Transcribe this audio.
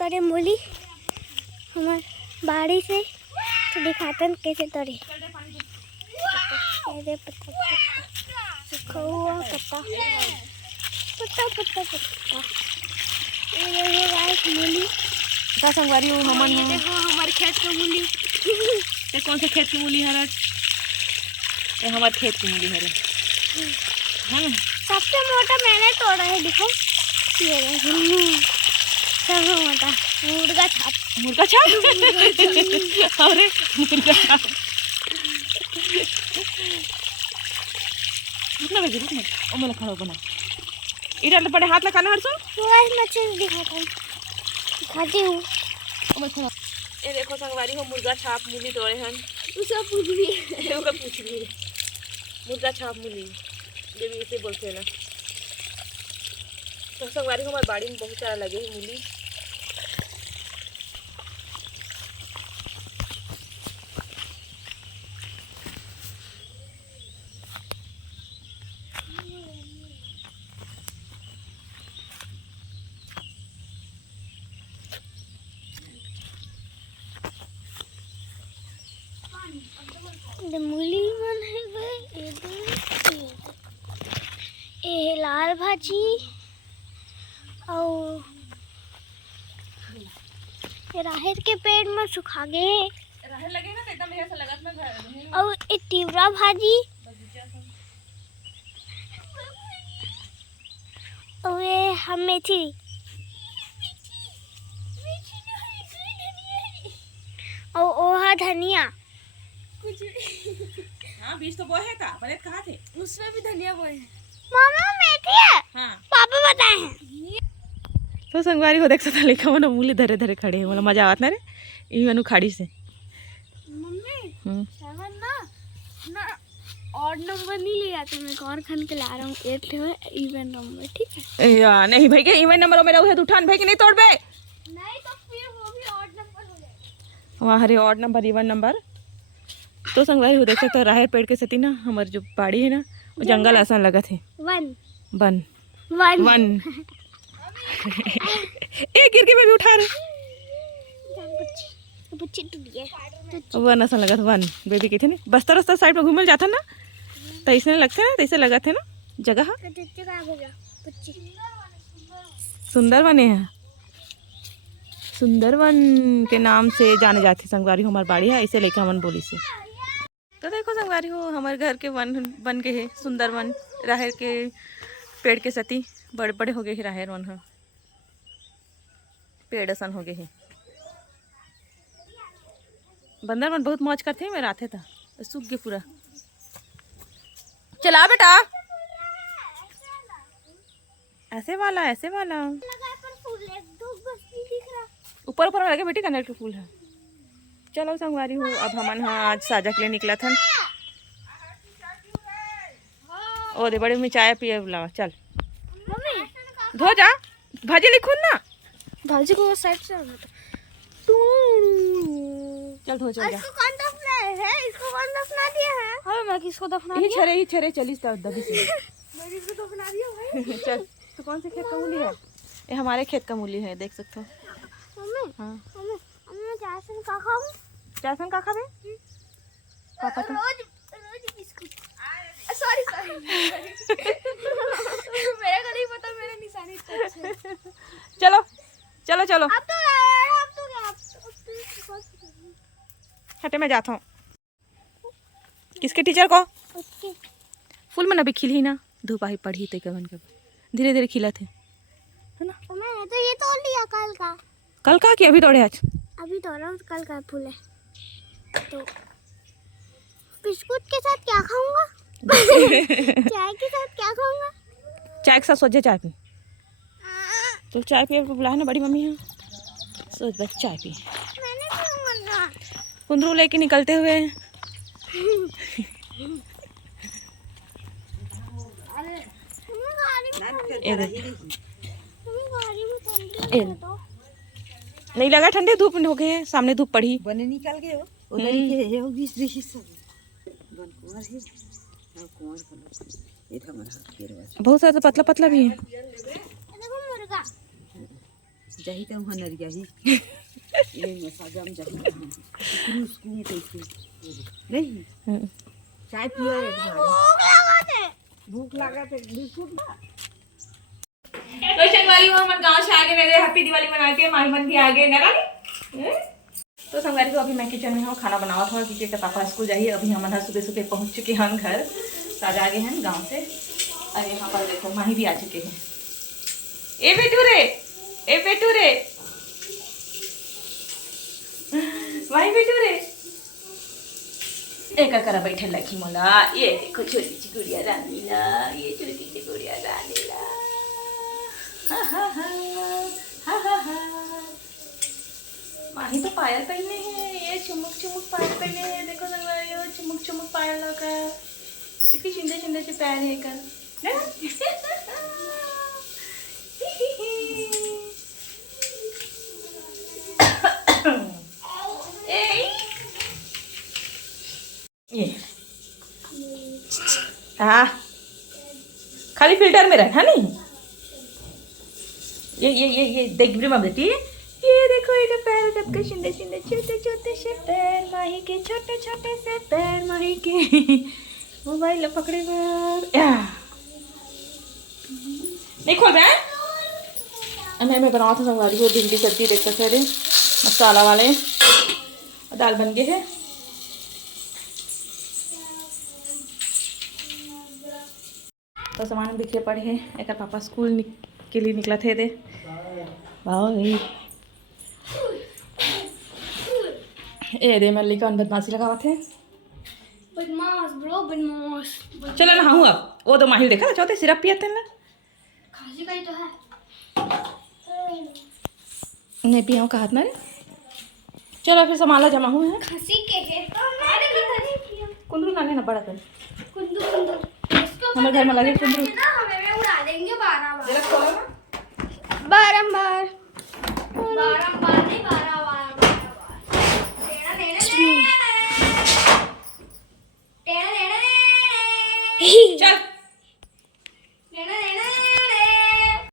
तोड़े मूली हमारे बाड़ी से, तो दिखाते हैं कैसे तोड़े। ये पत्ता सूखा हुआ पत्ता पत्ता पत्ता पत्ता। ये देखो गाइस मूली का संगवारी हो हमन। ये देखो हमारे खेत की मूली। ये कौन से खेत की मूली है? ये हमारे खेत की मूली है। सबसे मोटा मैंने तोड़ा है, देखो ये सबसे मोटा मुर्गा छाप। मुर्गा छाप अरे मुर्गा छाप। रुकना बेटी रुकना, ओ मैं खड़ा बना इधर तो बड़े हाथ लगाना हर सो। मैं चीज दिखाता हूँ, दिखाती हूँ। ओ मैं खड़ा। ये देखो संगवारी हो मुर्गा छाप मूली तोड़े हन। उसका पूछ भी उसका पूछ भी मुर्गा छाप मूली ये भी इसे बोलते हैं ना। तो संगवारी को हमारे बाड़ी में बहुत सारा लगे है मूली। मूली मन है ये लाल भाजी और ये राहर के पेड़ में सुखा गए राहर लगे ना तो एकदम ढेर सा लगत में घर। और ये तिवरा भाजी और ये हम मेथी और ओहा धनिया। हाँ बीज तो बोए है का पहले कहाँ थे? उसमें भी धनिया बोए हैं। मामा मेथी है। हाँ पापा बताए हैं। तो संगवारी को देख सकता लिखा मनो मूली धरे धरे खड़े हैं। मतलब मजा आवत ना रे ई मनु खाड़ी से। मम्मी सेवन ना ऑड नंबर नहीं ले जाते, मैं और खन के ला रहा हूँ। 8 है इवन नंबर, ठीक है? यार नहीं भाई के इवन नंबर मेरा है उठान भाई के नहीं तोड़ बे। नहीं तो फिर वो भी ऑड नंबर हो जाएगा। वहाँ हरे ऑड नंबर इवन नंबर। तो संगवारी हो देख सकते राहर पेड़ के सती ना हमारे जो बाड़ी है ना वो जंगल आसान लगा थे। वन वन वन वन एक गिर के मैं भी उठा रहे बच्चे टूट गए। वन आसान लगा था। वन बेबी के थे ना बस्तर रस्ता साइड में घूमल जाता ना तो ऐसे लगते ना तैसे लगा थे ना जगह। सुंदर बने हैं। सुंदरवन के नाम से जाने जाती संगवारी हो हमारी बाड़ी है ऐसे लेकर हमन बोली से। तो देखो संगवारी हो हमारे घर के वन बन गए है सुंदरवन। राहर के पेड़ के सती बड़े बड़े हो गए है राहर वन पेड़ असन हो गए है। बंदर मन बहुत मौज करते हैं। मेरा आते था सूख गए पूरा। चला बेटा ऐसे वाला ऊपर ऊपर लगे बेटी कनेर के फूल है। चलो संगवारी हो अब हमन आज साजा के लिए निकला था। ओ दे बड़े में चाय पिए बुलावा चल धो जा भाजी लिखून ना भाजी को साइड से चल धो चल जा। इसको कौन दफना है? इसको कौन दफना दिया है? हाँ मैं किसको दफना ही दिया? छरे चलिस दबी से मैं किसको दफना दिया भाई? चल तो कौन से खेत का मूली है? ये हमारे खेत का मूली है देख सकते हो। मम्मी हाँ मम्मी जासन का खाऊं? जासन का खाबे? पापा तो रोज बिस्कुट। सॉरी मेरे को नहीं पता मेरे निशानी अच्छे। चलो चलो चलो अब तो हटे मैं जाता हूँ। किसके टीचर को? फूल में अभी खिली ना धूप आई पड़ी थे कवन कब धीरे धीरे खिला थे है ना। मैंने तो ये तोड़ लिया कल का कि अभी तोड़े आज? अभी तोड़ा हूँ, कल का फूल है। तो बिस्कुट के साथ क्या खाऊंगा? चाय के साथ क्या खाऊंगा? चाय के साथ सोच चाय पी तो चाय पिए बुला ना बड़ी मम्मी है सोच बस चाय पी। मैंने खाऊंगा कुंदरू लेके निकलते हुए नहीं लगा ठंडे धूप हो गए हैं सामने धूप पड़ी बने निकल गए हो उधर ही है वो बीच दृश्य सब बन कुंवर है ना कुंवर बन ये था हमारा केरवा बहुत सारा पतला पतला भी है। देखो मुर्गा जाही तो वहाँ नरिया ही ये मसाजा में जाही क्रूस को कैसे नहीं चाय पियो एक बार भूख लगा तो बिस्कुट ना तो संगवारी हो हम गांव से आगे मेरे हैप्पी दिवाली मना के माही बन भी आ गए ना तो संगवारी को अभी मैं किचन में हूँ खाना बनावा था क्योंकि पापा स्कूल जाइए अभी हम सुबह सुबह पहुँच चुके हैं घर आज आ गए हैं गाँव से और यहाँ पर देखो माही भी आ चुके हैं ए बेटू रे माही बेटू रे एक करा बैठे लखी मोला ये देखो छोटी सी गुड़िया रानीला ये छोटी सी गुड़िया रानीला हा हा हा हा हा हा माही तो पायल पहने हैं ये चुमुक चुमुक पायल पहने हैं देखो संगवारी चुमुक चुमुक पायल लगा कितनी सुंदर सुंदर से पैर है कर ये हाँ खाली फिल्टर में रह है नहीं ये देख भी मत बेटी ये देखो ये पैर सबके सुंदर सुंदर छोटे छोटे से पैर माही के छोटे छोटे से पैर माही के मोबाइल पकड़े नहीं खोल रहा मैं बनावा था संगवारी को भिंडी सब्जी देख सकते हैं मसाला वाले दाल बन गए है तो सामान बिखरे पड़े हैं एक पापा स्कूल के लिए निकला थे दे भाई ए दे मैं लिखा बदमाशी लगावा थे बदमाश ब्रो बदमाश चलो ना हूँ अब वो दो माहिल देखा चौथे सिरप पियाते ना खांसी का ही तो है नहीं पियाऊँ का हाथ ना रे चलो फिर संभाला जमा हुए हैं खांसी के है अरे कुंदरू नाने ना बड़ा कर कुंदू हमारे घर में लगे कुंदरू हमें उड़ा देंगे 12 बार जरा खोलो ना